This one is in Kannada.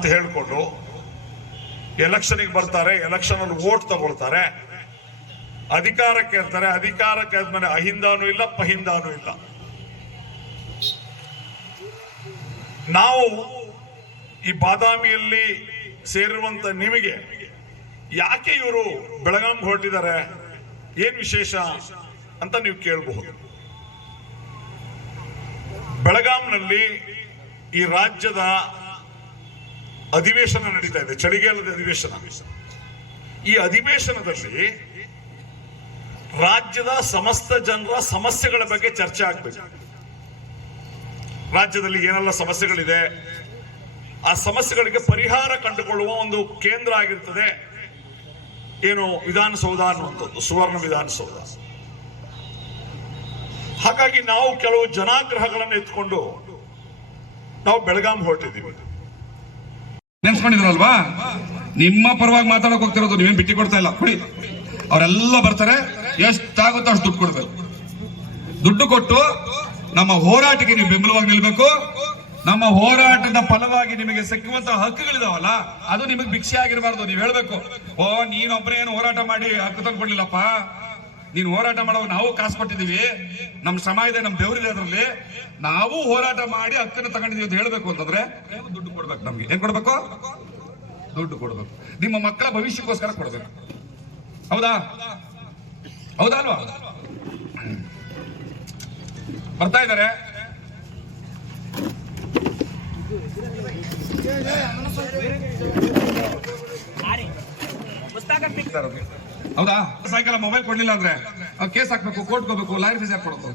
ಅಂತ ಹೇಳ್ಕೊಂಡು ಎಲೆಕ್ಷನ್ಗೆ ಬರ್ತಾರೆ, ಎಲೆಕ್ಷನ್ ಅಲ್ಲಿ ವೋಟ್ ತಗೊಳ್ತಾರೆ, ಅಧಿಕಾರಕ್ಕೆ ಇರ್ತಾರೆ. ಅಧಿಕಾರಕ್ಕೆ ಆದ್ಮೇಲೆ ಅಹಿಂದಾನೂ ಇಲ್ಲ, ಪಹಿಂದಾನೂ ಇಲ್ಲ. ನಾವು ಈ ಬಾದಾಮಿಯಲ್ಲಿ ಸೇರಿರುವಂತ ನಿಮಗೆ ಯಾಕೆ ಇವರು ಬೆಳಗಾಂಗೆ ಹೊರಟಿದ್ದಾರೆ, ಏನ್ ವಿಶೇಷ ಅಂತ ನೀವು ಕೇಳಬಹುದು. ಬೆಳಗಾಂನಲ್ಲಿ ಈ ರಾಜ್ಯದ ಅಧಿವೇಶನ ನಡೀತಾ ಇದೆ, ಚಳಿಗಾಲದ ಅಧಿವೇಶನ. ಈ ಅಧಿವೇಶನದಲ್ಲಿ ರಾಜ್ಯದ ಸಮಸ್ತ ಜನರ ಸಮಸ್ಯೆಗಳ ಬಗ್ಗೆ ಚರ್ಚೆ ಆಗ್ಬೇಕು. ರಾಜ್ಯದಲ್ಲಿ ಏನೆಲ್ಲ ಸಮಸ್ಯೆಗಳಿದೆ, ಆ ಸಮಸ್ಯೆಗಳಿಗೆ ಪರಿಹಾರ ಕಂಡುಕೊಳ್ಳುವ ಒಂದು ಕೇಂದ್ರ ಆಗಿರ್ತದೆ ಏನು ವಿಧಾನಸೌಧ ಅನ್ನುವಂಥದ್ದು, ಸುವರ್ಣ ವಿಧಾನಸೌಧ. ಹಾಗಾಗಿ ನಾವು ಕೆಲವು ಜನಾಗ್ರಹಗಳನ್ನು ಎತ್ಕೊಂಡು ನಾವು ಬೆಳಗಾಂ ಹೊರಟಿದ್ದೀವಿ. ನೆನ್ಸ್ಕೊಂಡಿದ್ರಲ್ವಾ, ನಿಮ್ಮ ಪರವಾಗಿ ಮಾತಾಡಕ್ ಹೋಗ್ತಿರೋದು, ನೀವೇನ್ ಬಿಟ್ಟಿ ಕೊಡ್ತಾ ಇಲ್ಲ. ಕೊಡಿ, ಅವರೆಲ್ಲ ಬರ್ತಾರೆ, ಎಷ್ಟಾಗುತ್ತೋ ಅಷ್ಟು ದುಡ್ಡು ಕೊಡ್ಬೇಕು. ದುಡ್ಡು ಕೊಟ್ಟು ನಮ್ಮ ಹೋರಾಟಕ್ಕೆ ನೀವು ಬೆಂಬಲವಾಗಿ ನಿಲ್ಬೇಕು. ನಮ್ಮ ಹೋರಾಟದ ಫಲವಾಗಿ ನಿಮಗೆ ಸಿಕ್ಕುವಂತಹ ಹಕ್ಕುಗಳಿದಾವಲ್ಲ, ಅದು ನಿಮಗೆ ಭಿಕ್ಷೆ ಆಗಿರಬಾರ್ದು. ನೀವು ಹೇಳ್ಬೇಕು, ಓ ನೀನೊಬ್ಬರೇ ಏನು ಹೋರಾಟ ಮಾಡಿ ಹಕ್ಕು ತಂದ್ಕೊಡ್ಲಿಲ್ಲಪ್ಪ, ನೀನು ಹೋರಾಟ ಮಾಡೋ ನಾವು ಕಾಸು ಕೊಟ್ಟಿದೀವಿ, ನಮ್ಮ ಶ್ರಮ ಇದೆ, ನಮ್ಮ ಬೆವರಿದೆ, ಅದರಲ್ಲಿ ನಾವು ಹೋರಾಟ ಮಾಡಿ ಹಕ್ಕನ್ನು ತಗೊಂಡಿದೀವಿ ಅಂತ ಹೇಳ್ಬೇಕು ಅಂತಂದ್ರೆ ದುಡ್ಡು ಕೊಡ್ಬೇಕು. ನಮ್ಗೆ ಏನ್ ಕೊಡ್ಬೇಕು? ದುಡ್ಡು ಕೊಡ್ಬೇಕು. ನಿಮ್ಮ ಮಕ್ಕಳ ಭವಿಷ್ಯಕ್ಕೋಸ್ಕರ ಕೊಡ್ಬೇಕು. ಹೌದಾ? ಹೌದಾ ಅಲ್ವಾ? ಬರ್ತಾ ಇದ್ದಾರೆ. ಹೌದಾ? ಸಾಯಂಕಾಲ ಮೊಬೈಲ್ ಕೊಡ್ಲಿಲ್ಲ ಅಂದ್ರೆ ಕೇಸ್ ಹಾಕ್ಬೇಕು, ಕೋರ್ಟ್ ಹೋಗ್ಬೇಕು, ಲಾಯರ್ ಫೀಸ್ ಯಾಕೆ ಕೊಡೋದು?